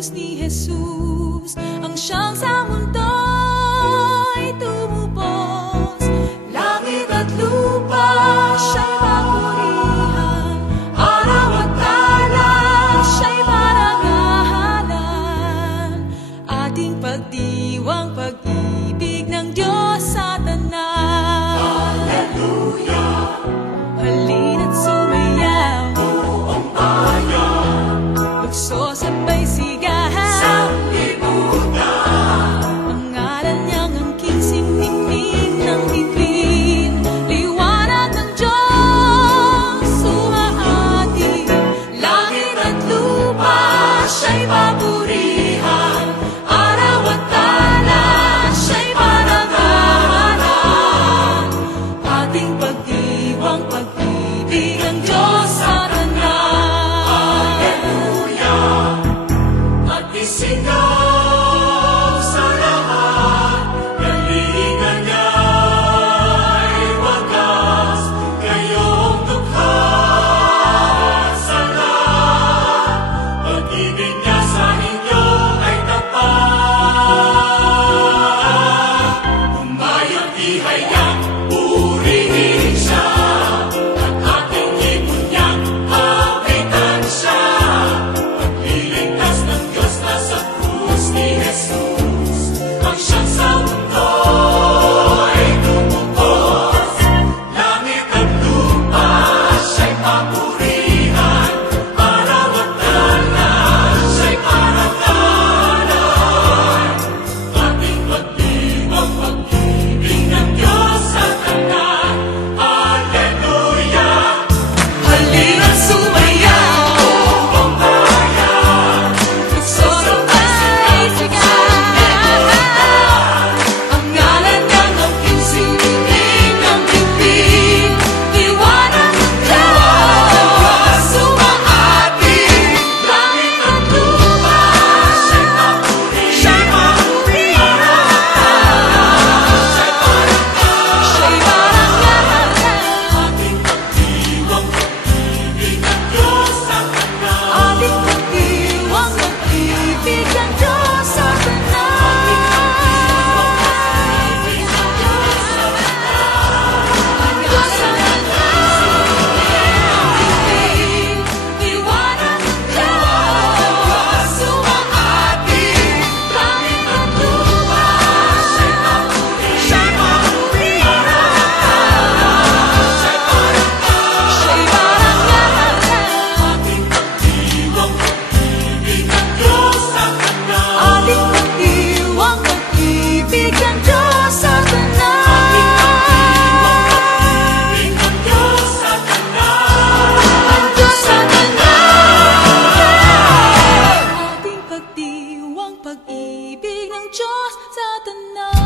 krus ni Jesus, ang siyang sa mundo'y tumubos. Langit at lupa siya'y papurihan, araw at tala siya'y parangalan. Ating pagdiwang pag-ibig ng Diyos sa tanan. Hallelujah! Halina't sumayaw, buong bayan, magsosabay sigahan sa libutan. Ang ngalan niyang angking simtingning ng bituin, liwanag ng Diyos sumahati. Langit at lupa siya'y papurihan, araw at tala siya'y parangalan. Ating pagdiwang pag-ibig ang Diyos sa tanan. Hallelujah! Magsisingaw sa lahat, galingan niya'y wagas, kayong dukha sa lahat. Pag-ibig niya sa inyo ay tapat. Umayong ihayag, purihin siya, at ating ibon niyang habitan siya. Pagliligtas ng Diyos na sa krus ni Jesus, ang siyang sa mundo'y tumubos. Langit at lupa siya'y papurihan, araw at tala siya'y parangalan. Ating pagdiwang pag-ibig ng Diyos sa tanan. Hallelujah! Halina't sumayaw, buong bayan, magsosabay sigahan. Ang ngalan niyang angking simtingning ng bituin, liwanag ng Diyos sumahati. Langit at lupa siya'y papurihan, araw at tala siya'y parangalan. Ating pagdiwang pag-ibig ng Diyos sa tanan. Ating pagdiwang pag-ibig ng Diyos sa tanan. Ang Diyos sa tanan. Liwanag ng Diyos sumahati. Langit at lupa siya'y papurihan, siya'y parangalan. Ating pagdiwang pag-ibig ng Diyos sa tanan. Ating pagdiwang pag-ibig ng Diyos sa tanan. Ating pagdiwang pag-ibig ng Diyos sa tanan. Ang Diyos sa tanan. Ating pagdiwang pag-ibig ng Diyos sa tanan.